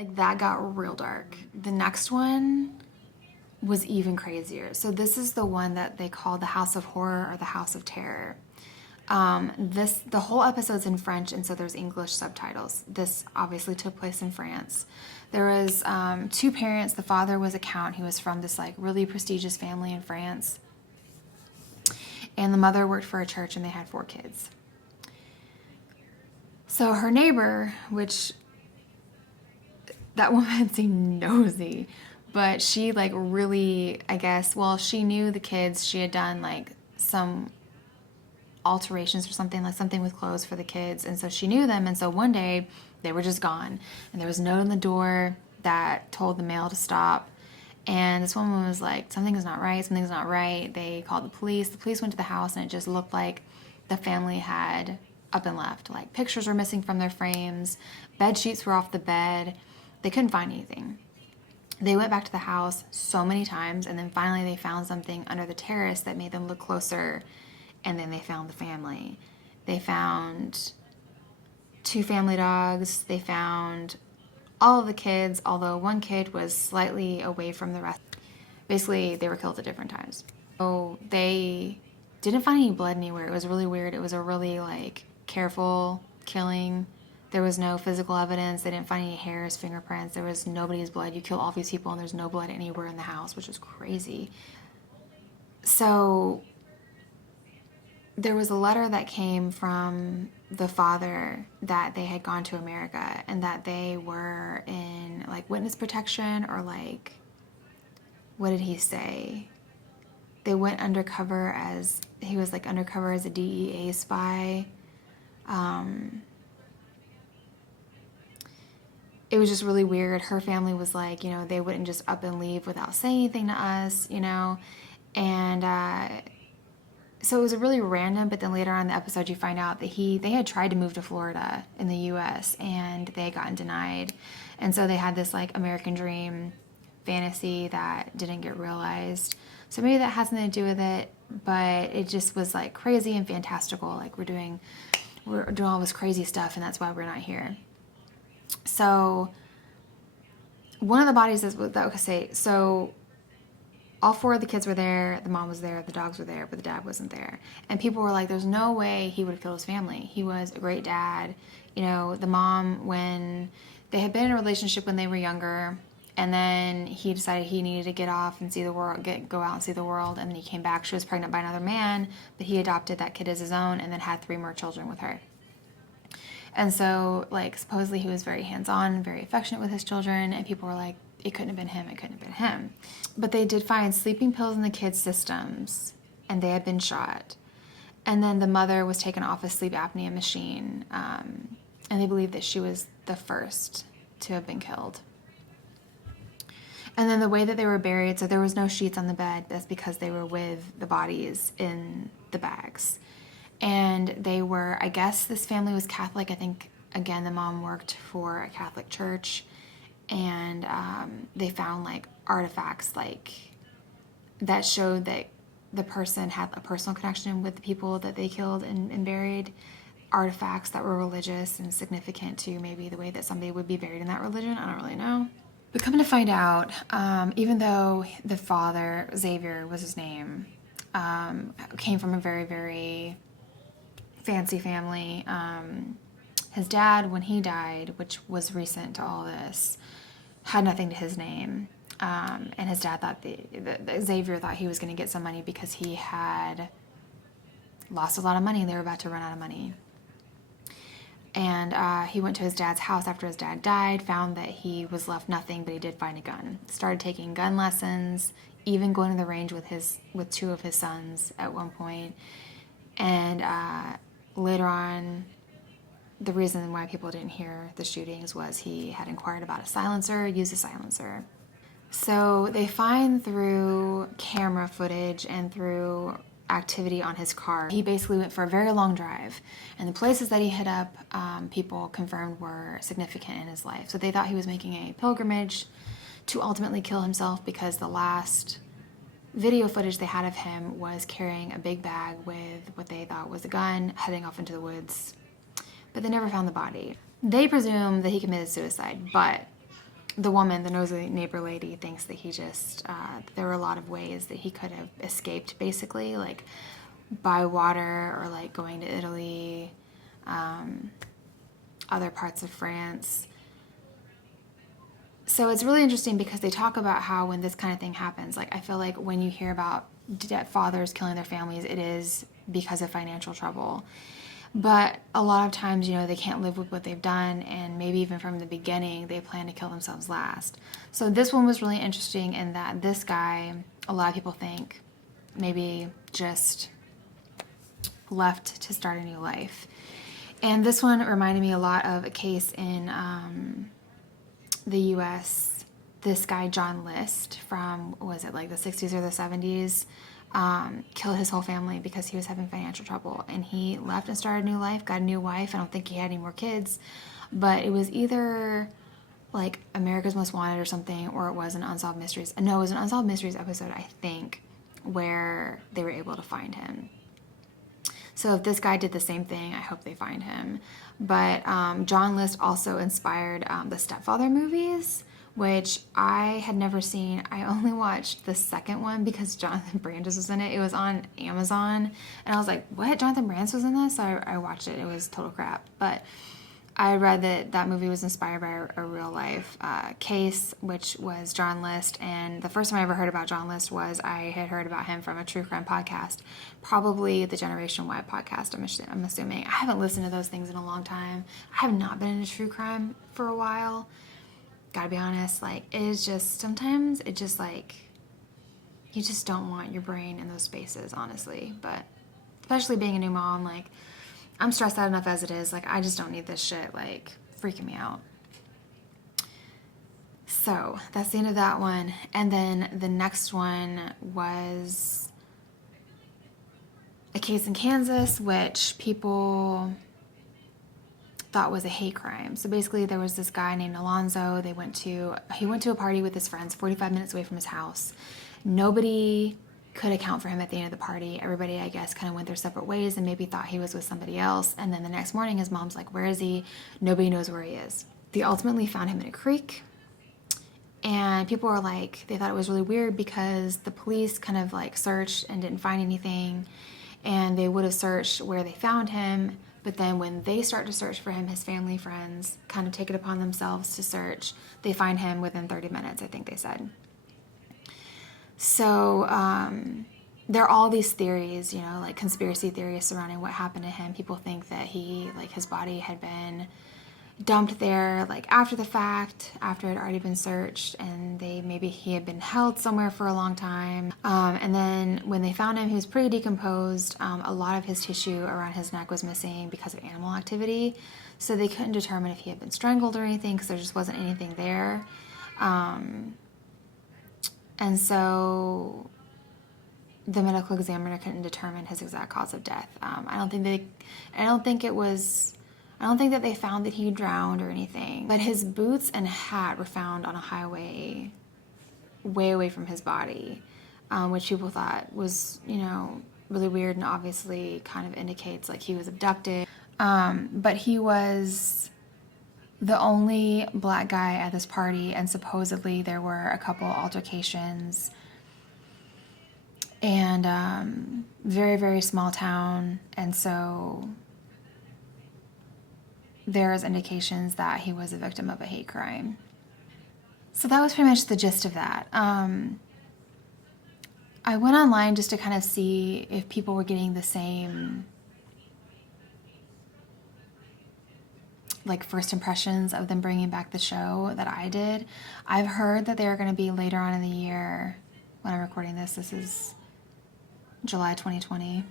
Like, that got real dark. The next one was even crazier. So this is the one that they call the House of Horror or the House of Terror. The whole episode's in French, and so there's English subtitles. This obviously took place in France. There was two parents. The father was a count. He was from this like really prestigious family in France. And the mother worked for a church, and they had 4 kids. So her neighbor, which that woman seemed nosy, but she like really, I guess, well, she knew the kids. She had done like some alterations or something, like something with clothes for the kids, and so she knew them. And so one day they were just gone, and there was a note on the door that told the mail to stop. And this woman was like, something's not right, something's not right. They called the police. The police went to the house, and it just looked like the family had up and left. Like, pictures were missing from their frames, bed sheets were off the bed. They couldn't find anything. They went back to the house so many times, and then finally they found something under the terrace that made them look closer, and then they found the family. They found 2 family dogs. They found all of the kids, although one kid was slightly away from the rest. Basically, they were killed at different times. So they didn't find any blood anywhere. It was really weird. It was a really like careful killing. There was no physical evidence. They didn't find any hairs, fingerprints. There was nobody's blood. You kill all these people and there's no blood anywhere in the house, which is crazy. So there was a letter that came from the father that they had gone to America and that they were in like witness protection, or like, what did he say? They went undercover as, he was like undercover as a DEA spy. It was just really weird. Her family was like, you know, they wouldn't just up and leave without saying anything to us, you know, and so it was really random. But then later on in the episode, you find out that they had tried to move to Florida in the U.S. and they had gotten denied, and so they had this like American dream fantasy that didn't get realized. So maybe that has something to do with it, but it just was like crazy and fantastical. Like, we're doing all this crazy stuff, and that's why we're not here. So one of the bodies is that, okay, so all 4 of the kids were there, the mom was there, the dogs were there, but the dad wasn't there. And people were like, there's no way he would have killed his family. He was a great dad. You know, the mom, when they had been in a relationship when they were younger, and then he decided he needed to get off and see the world, go out and see the world, and then he came back. She was pregnant by another man, but he adopted that kid as his own and then had 3 more children with her. And so, like, supposedly he was very hands-on and very affectionate with his children, and people were like, it couldn't have been him, it couldn't have been him. But they did find sleeping pills in the kids' systems, and they had been shot. And then the mother was taken off a sleep apnea machine, and they believe that she was the first to have been killed. And then the way that they were buried, so there was no sheets on the bed. That's because they were with the bodies in the bags. And they were, I guess this family was Catholic. I think, again, the mom worked for a Catholic church. And they found like artifacts like that showed that the person had a personal connection with the people that they killed and buried. Artifacts that were religious and significant to maybe the way that somebody would be buried in that religion. I don't really know. But coming to find out, even though the father, Xavier was his name, came from a very, very fancy family, his dad, when he died, which was recent to all this, had nothing to his name. And his dad thought Xavier thought he was going to get some money because he had lost a lot of money. They were about to run out of money. And he went to his dad's house after his dad died, found that he was left nothing, but he did find a gun. Started taking gun lessons, even going to the range with 2 of his sons at one point. And later on, the reason why people didn't hear the shootings was he had inquired about a silencer, used a silencer. So they find through camera footage and through activity on his car, he basically went for a very long drive, and the places that he hit up, people confirmed were significant in his life. So they thought he was making a pilgrimage to ultimately kill himself, because the last video footage they had of him was carrying a big bag with what they thought was a gun, heading off into the woods. But they never found the body. They presume that he committed suicide, but the woman, the nosy neighbor lady, thinks that he just, there were a lot of ways that he could have escaped, basically, like by water or like going to Italy, other parts of France. So it's really interesting because they talk about how when this kind of thing happens, like I feel like when you hear about fathers killing their families, it is because of financial trouble. But a lot of times, you know, they can't live with what they've done, and maybe even from the beginning, they plan to kill themselves last. So this one was really interesting in that this guy, a lot of people think, maybe just left to start a new life. And this one reminded me a lot of a case in the U.S. This guy, John List, from, was it like the 60s or the 70s? Killed his whole family because he was having financial trouble, and he left and started a new life, got a new wife. I don't think he had any more kids, but it was either like America's Most Wanted or something, or it was an Unsolved Mysteries. No, it was an Unsolved Mysteries episode, I think, where they were able to find him. So if this guy did the same thing, I hope they find him. But John List also inspired the Stepfather movies, which I had never seen. I only watched the second one because Jonathan Brandis was in it. It was on Amazon, and I was like, what? Jonathan Brandis was in this? So I watched it. It was total crap. But I read that that movie was inspired by a real life case, which was John List. And the first time I ever heard about John List was I had heard about him from a true crime podcast, probably the Generation Y podcast, I'm assuming. I haven't listened to those things in a long time. I have not been into true crime for a while. Gotta be honest, like, it is just, sometimes it just, like, you just don't want your brain in those spaces, honestly. But especially being a new mom, like, I'm stressed out enough as it is. Like, I just don't need this shit, like, freaking me out. So that's the end of that one. And then the next one was a case in Kansas, which people thought was a hate crime. So basically there was this guy named Alonzo. He went to a party with his friends 45 minutes away from his house. Nobody could account for him at the end of the party. Everybody, I guess, kind of went their separate ways and maybe thought he was with somebody else. And then the next morning his mom's like, where is he? Nobody knows where he is. They ultimately found him in a creek. And people were like, they thought it was really weird because the police kind of like searched and didn't find anything. And they would have searched where they found him. But then when they start to search for him, his family, friends kind of take it upon themselves to search. They find him within 30 minutes, I think they said. So there are all these theories, you know, like conspiracy theories surrounding what happened to him. People think that his body had been dumped there, like after the fact, after it had already been searched, and maybe he had been held somewhere for a long time. And then when they found him, he was pretty decomposed. A lot of his tissue around his neck was missing because of animal activity. So they couldn't determine if he had been strangled or anything because there just wasn't anything there. And so the medical examiner couldn't determine his exact cause of death. I don't think that they found that he drowned or anything. But his boots and hat were found on a highway way away from his body, which people thought was, you know, really weird and obviously kind of indicates like he was abducted. But he was the only black guy at this party, and supposedly there were a couple altercations. And very, very small town, and so there's indications that he was a victim of a hate crime. So that was pretty much the gist of that. I went online just to kind of see if people were getting the same like first impressions of them bringing back the show that I did. I've heard that they're going to be later on in the year. When I'm recording this is July 2020.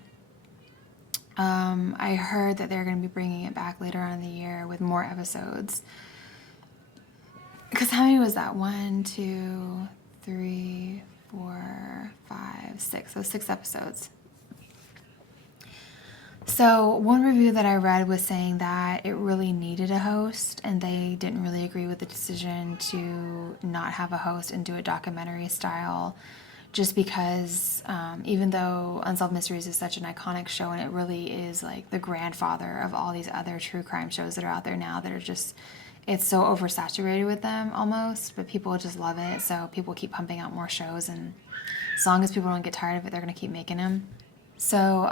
I heard that they're going to be bringing it back later on in the year with more episodes. Because how many was that? 1, 2, 3, 4, 5, 6. So 6 episodes. So one review that I read was saying that it really needed a host, and they didn't really agree with the decision to not have a host and do it documentary style, just because even though Unsolved Mysteries is such an iconic show, and it really is like the grandfather of all these other true crime shows that are out there now that are just it's so oversaturated with them almost, but people just love it. So people keep pumping out more shows, and as long as people don't get tired of it, they're going to keep making them. So,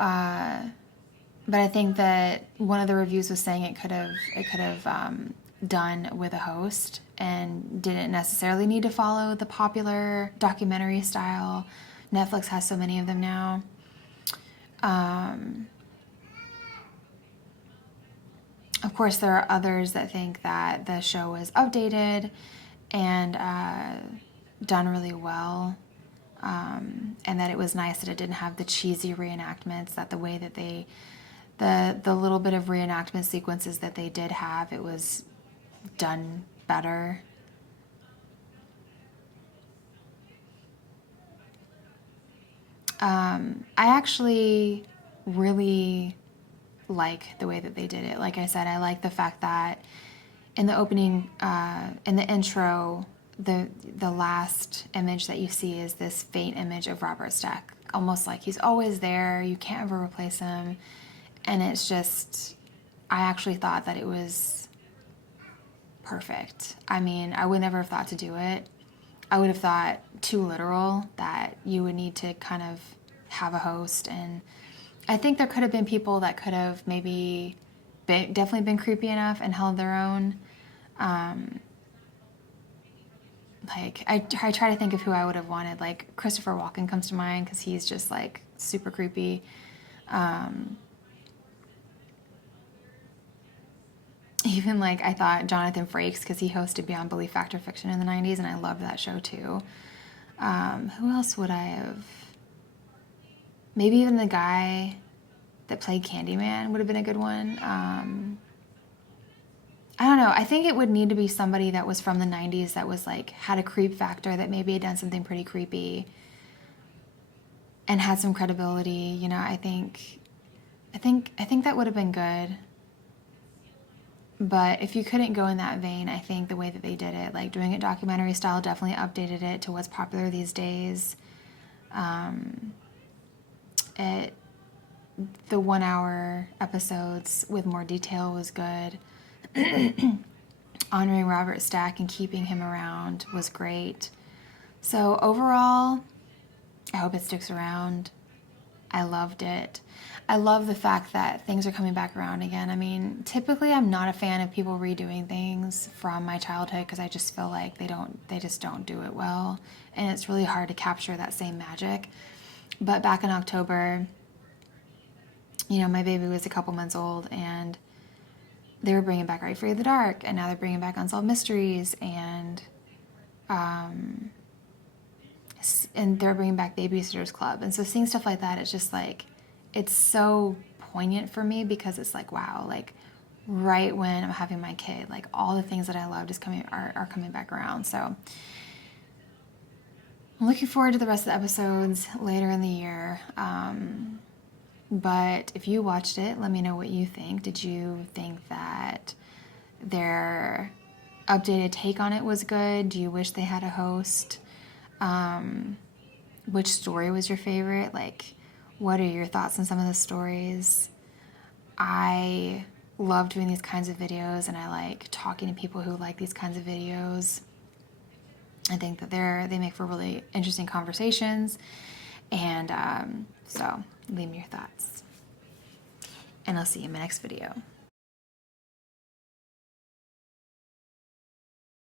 but I think that one of the reviews was saying it could have done with a host and didn't necessarily need to follow the popular documentary style. Netflix has so many of them now. Of course, there are others that think that the show was updated and done really well, and that it was nice that it didn't have the cheesy reenactments, that the way that the little bit of reenactment sequences that they did have, it was done better. I actually really like the way that they did it. Like I said, I like the fact that in the opening, in the intro, the last image that you see is this faint image of Robert Stack, almost like he's always there. You can't ever replace him, and it's just, I actually thought that it was perfect. I mean, I would never have thought to do it. I would have thought too literal, that you would need to kind of have a host, and I think there could have been people that could have maybe definitely been creepy enough and held their own. Like, I try to think of who I would have wanted. Like, Christopher Walken comes to mind because he's just, like, super creepy. Even, like, I thought Jonathan Frakes, because he hosted Beyond Belief Fact or Fiction in the 90s, and I loved that show, too. Who else would I have? Maybe even the guy that played Candyman would have been a good one. I don't know. I think it would need to be somebody that was from the 90s that was like, had a creep factor, that maybe had done something pretty creepy and had some credibility. You know, I think that would have been good. But if you couldn't go in that vein, I think the way that they did it, like doing it documentary style, definitely updated it to what's popular these days. The 1 hour episodes with more detail was good. Honoring Robert Stack and keeping him around was great. So overall, I hope it sticks around. I loved it. I love the fact that things are coming back around again. I mean, typically I'm not a fan of people redoing things from my childhood because I just feel like they just don't do it well, and it's really hard to capture that same magic. But back in October, you know, my baby was a couple months old, and they were bringing back Right Free of the Dark, and now they're bringing back Unsolved Mysteries, and they're bringing back Babysitter's Club. And so seeing stuff like that, it's just like, it's so poignant for me, because it's like, wow, like right when I'm having my kid, like all the things that I loved are coming back around. So I'm looking forward to the rest of the episodes later in the year. But if you watched it, let me know what you think. Did you think that their updated take on it was good? Do you wish they had a host? Which story was your favorite? Like, what are your thoughts on some of the stories? I love doing these kinds of videos, and I like talking to people who like these kinds of videos. I think that they make for really interesting conversations. And so leave me your thoughts. And I'll see you in my next video.